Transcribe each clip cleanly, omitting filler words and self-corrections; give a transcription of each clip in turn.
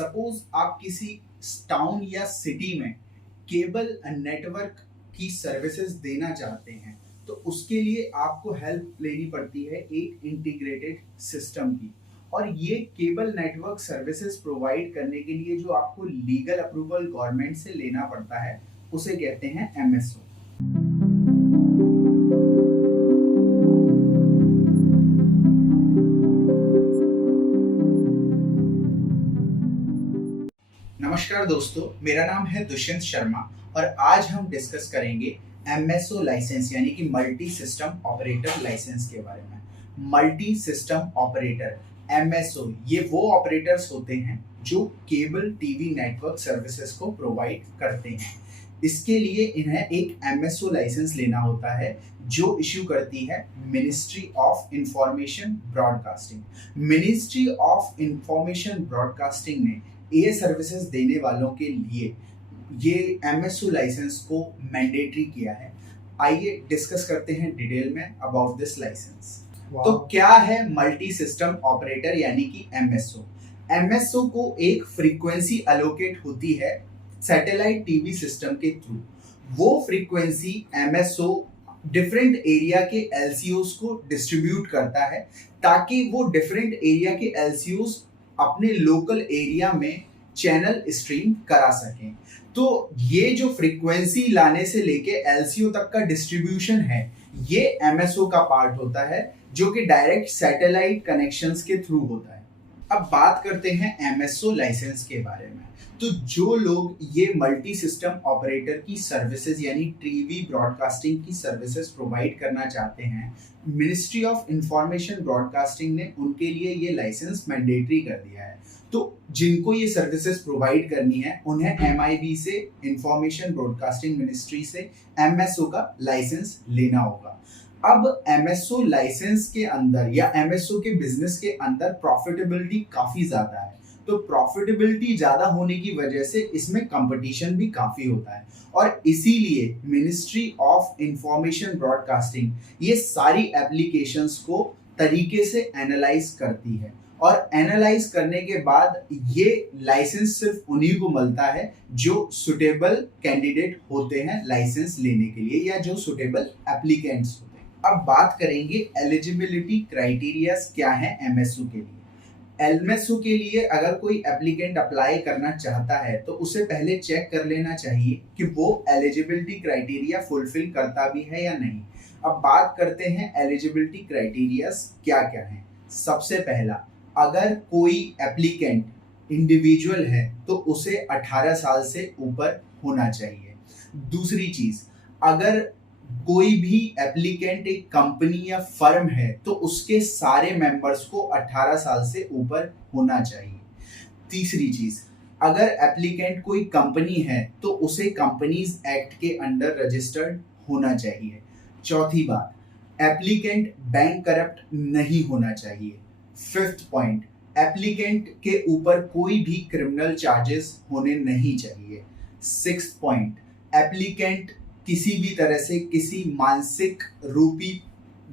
Suppose आप किसी town या सिटी में केबल नेटवर्क की सर्विसेज देना चाहते हैं, तो उसके लिए आपको हेल्प लेनी पड़ती है एक इंटीग्रेटेड सिस्टम की। और ये केबल नेटवर्क सर्विसेज प्रोवाइड करने के लिए जो आपको लीगल अप्रूवल गवर्नमेंट से लेना पड़ता है, उसे कहते हैं एमएसओ। नमस्कार दोस्तों, मेरा नाम है दुष्यंत शर्मा और आज हम डिस्कस करेंगे एमएसओ लाइसेंस यानी कि मल्टी सिस्टम ऑपरेटर लाइसेंस के बारे में। मल्टी सिस्टम ऑपरेटर एमएसओ ये वो ऑपरेटर्स होते हैं जो केबल टीवी नेटवर्क सर्विसेज को प्रोवाइड करते हैं। इसके लिए इन्हें एक एमएसओ लाइसेंस लेना होता है जो इश्यू करती है ministry of information broadcasting. Ministry of information broadcasting ने ये सर्विसेज देने वालों के लिए ये एमएसओ लाइसेंस को मैंडेटरी किया है। आइए डिस्कस करते हैं डिटेल में अबाउट दिस लाइसेंस। तो क्या है मल्टी सिस्टम ऑपरेटर यानी कि एमएसओ? एमएसओ को एक फ्रीक्वेंसी अलोकेट होती है सैटेलाइट टीवी सिस्टम के थ्रू। वो फ्रीक्वेंसी एमएसओ डिफरेंट एरिया के एलसीओस को डिस्ट्रीब्यूट करता है ताकि वो डिफरेंट एरिया के एलसीओस अपने लोकल एरिया में चैनल स्ट्रीम करा सकें। तो ये जो फ्रीक्वेंसी लाने से लेके एलसीओ तक का डिस्ट्रीब्यूशन है, ये एमएसओ का पार्ट होता है जो कि डायरेक्ट सैटेलाइट कनेक्शंस के थ्रू होता है। अब बात करते हैं एमएसओ लाइसेंस के बारे में। तो जो लोग ये मल्टी सिस्टम ऑपरेटर की सर्विसेज यानी टीवी ब्रॉडकास्टिंग की सर्विसेज प्रोवाइड करना चाहते हैं, मिनिस्ट्री ऑफ इंफॉर्मेशन ब्रॉडकास्टिंग ने उनके लिए ये लाइसेंस मैंडेटरी कर दिया है। तो जिनको ये सर्विसेज प्रोवाइड करनी है, उन्हें एमआईबी से, इंफॉर्मेशन ब्रॉडकास्टिंग मिनिस्ट्री से एमएसओ का लाइसेंस लेना होगा। अब एमएसओ लाइसेंस के अंदर या एमएसओ के बिजनेस के अंदर प्रॉफिटेबिलिटी काफी ज्यादा है। तो प्रॉफिटेबिलिटी ज्यादा होने की वजह से इसमें कंपटीशन भी काफी होता है और इसीलिए मिनिस्ट्री ऑफ इंफॉर्मेशन ब्रॉडकास्टिंग ये सारी एप्लीकेशंस को तरीके से एनालाइज करती है और एनालाइज करने के बाद ये लाइसेंस सिर्फ उन्हीं को मिलता है जो सुटेबल कैंडिडेट होते हैं लाइसेंस लेने के लिए या जो सुटेबल एप्लीकेंट्स होते हैं। अब बात करेंगे एलिजिबिलिटी क्राइटेरिया क्या है एमएसओ के लिए। एमएसओ के लिए अगर कोई एप्लीकेंट अप्लाई करना चाहता है तो उसे पहले चेक कर लेना चाहिए कि वो एलिजिबिलिटी क्राइटेरिया फुलफिल करता भी है या नहीं। अब बात करते हैं एलिजिबिलिटी क्राइटेरिया क्या क्या है। सबसे पहला, अगर कोई एप्लीकेंट इंडिविजुअल है तो उसे 18 साल से ऊपर होना चाहिए। दूसरी चीज, अगर कोई भी एप्लीकेंट एक कंपनी या फर्म है तो उसके सारे मेंबर्स को 18 साल से ऊपर होना चाहिए। तीसरी चीज, अगर एप्लीकेंट कोई कंपनी है तो उसे कंपनीज एक्ट के अंडर रजिस्टर्ड होना चाहिए। चौथी बात, एप्लीकेंट बैंक करप्ट नहीं होना चाहिए। फिफ्थ पॉइंट, एप्लीकेंट के ऊपर कोई भी क्रिमिनल चार्जेस होने नहीं चाहिए। सिक्स्थ पॉइंट, एप्लीकेंट किसी भी तरह से किसी मानसिक रूपी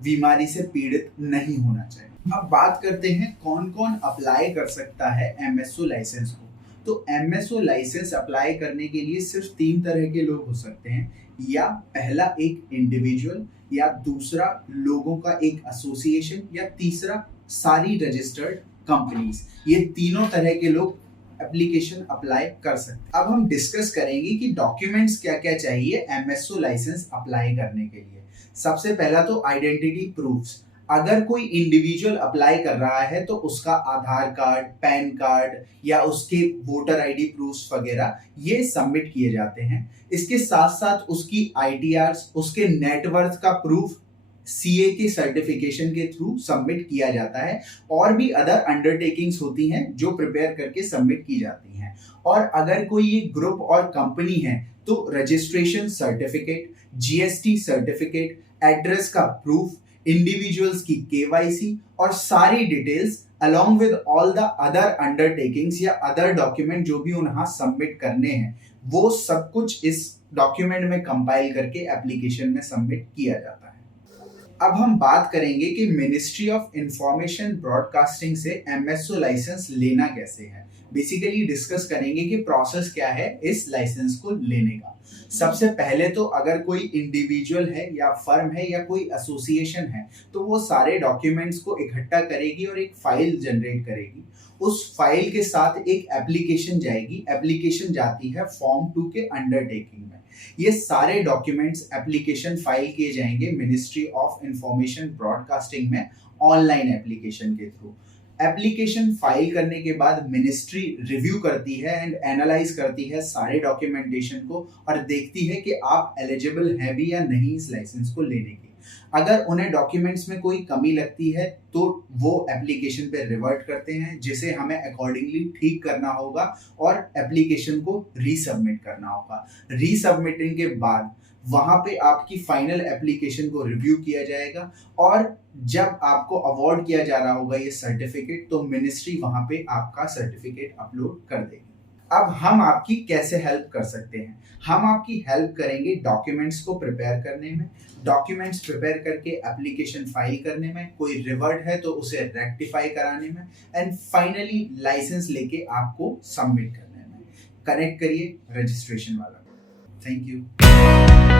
बीमारी से पीड़ित नहीं होना चाहिए। अब बात करते हैं कौन कौन अप्लाई कर सकता है एमएसओ लाइसेंस को। तो एमएसओ लाइसेंस अप्लाई करने के लिए सिर्फ 3 तरह के लोग हो सकते हैं, या पहला एक इंडिविजुअल, या दूसरा लोगों का एक एसोसिएशन, या तीसरा सारी रजिस्टर्ड कंपनीज। ये तीनों तरह के लोग एप्लीकेशन अप्लाई कर सकते हैं। अब हम डिस्कस करेंगे कि डॉक्यूमेंट्स क्या क्या चाहिए एमएसओ लाइसेंस अप्लाई करने के लिए। सबसे पहला तो आइडेंटिटी प्रूफ्स। अगर कोई इंडिविजुअल अप्लाई कर रहा है तो उसका आधार कार्ड, पैन कार्ड या उसके वोटर आईडी प्रूफ्स वगैरह ये सबमिट किए जाते हैं। इसके साथ साथ उसकी आईटीआर्स, उसके नेटवर्थ का प्रूफ सीए के सर्टिफिकेशन के थ्रू सबमिट किया जाता है। और भी अदर अंडरटेकिंग्स होती हैं जो प्रिपेयर करके सबमिट की जाती हैं। और अगर कोई ये ग्रुप और कंपनी है तो registration certificate, GST certificate, address का प्रूफ, इंडिविजुअल्स की केवाईसी और सारी details along with all the other undertakings या अदर डॉक्यूमेंट जो भी उन्हें सबमिट करने हैं, वो सब कुछ इस डॉक्यूमेंट में कंपाइल करके एप्लीकेशन में सबमिट किया जाता है। अब हम बात करेंगे कि मिनिस्ट्री ऑफ इंफॉर्मेशन ब्रॉडकास्टिंग से एमएसओ लाइसेंस लेना कैसे है। बेसिकली डिस्कस करेंगे कि प्रोसेस क्या है इस लाइसेंस को लेने का। सबसे पहले तो अगर कोई इंडिविजुअल है या फर्म है या कोई एसोसिएशन है तो वो सारे डॉक्यूमेंट्स को इकट्ठा करेगी और एक फाइल जनरेट करेगी। उस फाइल के साथ एक एप्लीकेशन जाएगी, एप्लीकेशन जाती है फॉर्म 2 के अंडरटेकिंग में। ये सारे डॉक्यूमेंट्स एप्लीकेशन फाइल किए जाएंगे मिनिस्ट्री ऑफ इंफॉर्मेशन ब्रॉडकास्टिंग में ऑनलाइन एप्लीकेशन के थ्रू। एप्लीकेशन फाइल करने के बाद मिनिस्ट्री रिव्यू करती है एंड एनालाइज करती है सारे डॉक्यूमेंटेशन को और देखती है कि आप एलिजिबल हैं भी या नहीं इस लाइसेंस को लेने की। अगर उन्हें डॉक्यूमेंट्स में कोई कमी लगती है तो वो एप्लीकेशन पे रिवर्ट करते हैं, जिसे हमें अकॉर्डिंगली ठीक करना होगा और एप्लीकेशन को रीसबमिट करना होगा। रीसबमिटिंग के बाद वहां पे आपकी फाइनल एप्लीकेशन को रिव्यू किया जाएगा और जब आपको अवार्ड किया जा रहा होगा ये सर्टिफिकेट तो मिनिस्ट्री वहां पे आपका सर्टिफिकेट अपलोड कर देगी। अब हम आपकी कैसे हेल्प कर सकते हैं? हम आपकी हेल्प करेंगे डॉक्यूमेंट्स को प्रिपेयर करने में, डॉक्यूमेंट्स प्रिपेयर करके एप्लीकेशन फाइल करने में, कोई रिवर्ट है तो उसे रेक्टिफाई कराने में एंड फाइनली लाइसेंस लेके आपको सबमिट करने में। कनेक्ट करिए रजिस्ट्रेशन वाला। Thank you.